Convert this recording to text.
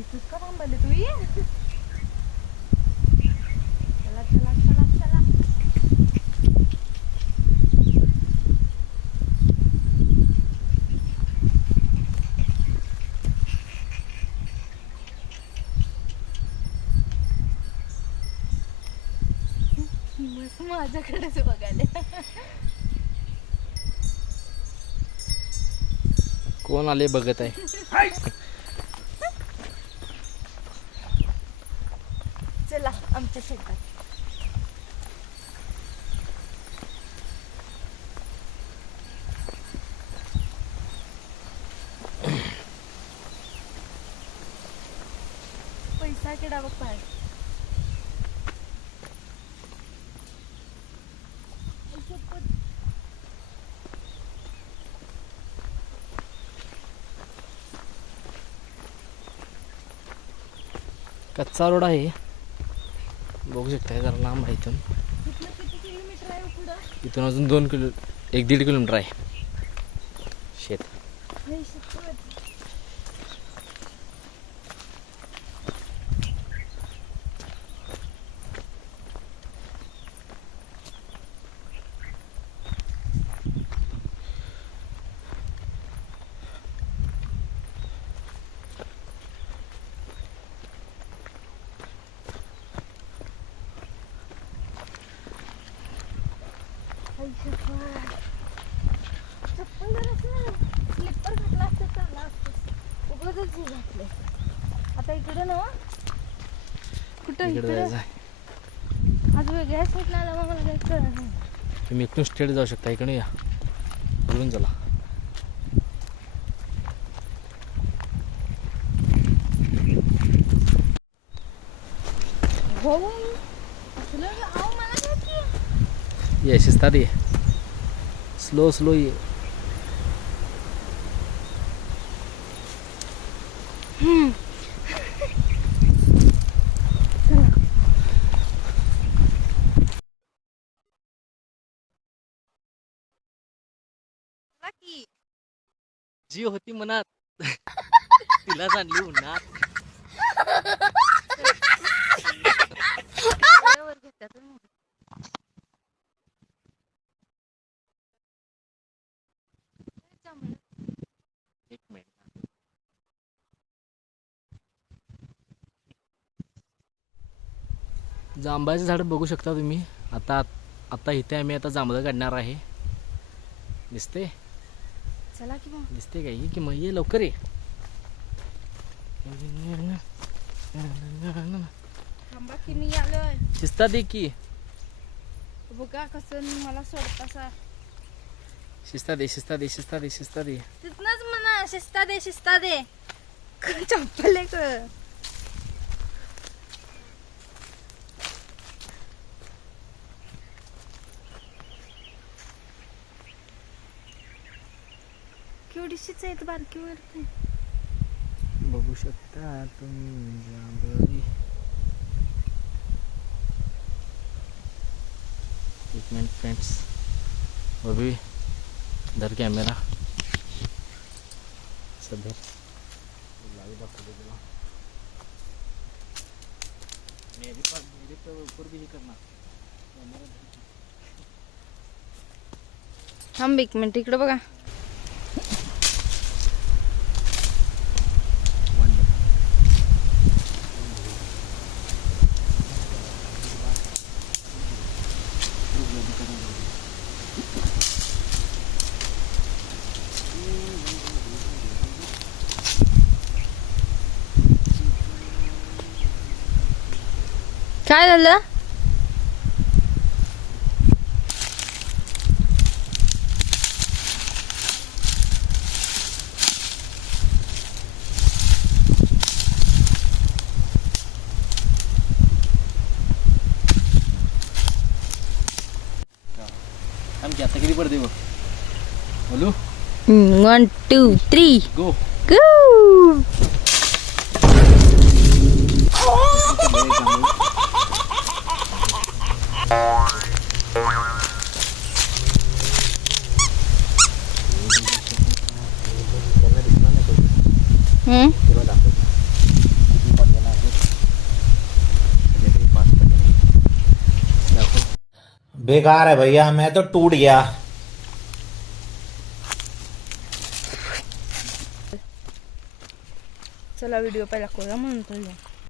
इथंच का थांबले तू ये चला चला चला चला बस माझ्याकडेच बघायला कोण आले बघत आहे चला आमच्या शेतात. पैसा किडा बघ पाय कच्चा रोड आहे. बघू शकता जरा लांब आहे इथून. हो इथून अजून दोन किलो एक दीड किलोमीटर आहे. शेत हे शपथ. आई शपथ. चप्पल जरासं स्लिपर घातला असतं चालला असतं उगाचच हे घातलं आता इकडं ना कुठं इकडे आज वेगळ्या साईडला आला मग मला काही कळलं नाही तुम्ही इकडून स्ट्रेट जाऊ शकता इकडे या. बोलून चला. हो ये शिस्तात ये. स्लो स्लो ये. की? जी होती मनात. तिलाच आणली उन्हात. वर घेतात. चांगलं. एक मिनिट. जांभळाचं झाड बघू शकता तुम्ही. आता आता इथे आम्ही आता जांभळं काढणार आहे. दिसते चला की मग. दिसते काय ये की मग? ये लवकर ये. थांबा की मी आलोय. शिस्ता दे की. बघा कसं मला सोडतासा. शिस्ता दे शिस्ता दे शिस्ता दे शिस्ता दे. तिथनच म्हणा शिस्ता दे शिस्ता दे. चप्पल आहे केवढीशीच आहेत बारकीवर बघू शकता तुम्ही जांभळी. एक मिनिट फ्रेंड्स बबी धर कॅमेरा सध्या लाईव्ह दाखवतो तुला मेरी पर मेरी तर ऊपर भी हे करणार थांब एक मिनिट इकडं बघा. काय झालं आमची आता किती पडते बघ बोलू one two three go go हम्म? बेकार है भैया मैं तो टूट गया। चला वीडियो पे कोई मन तो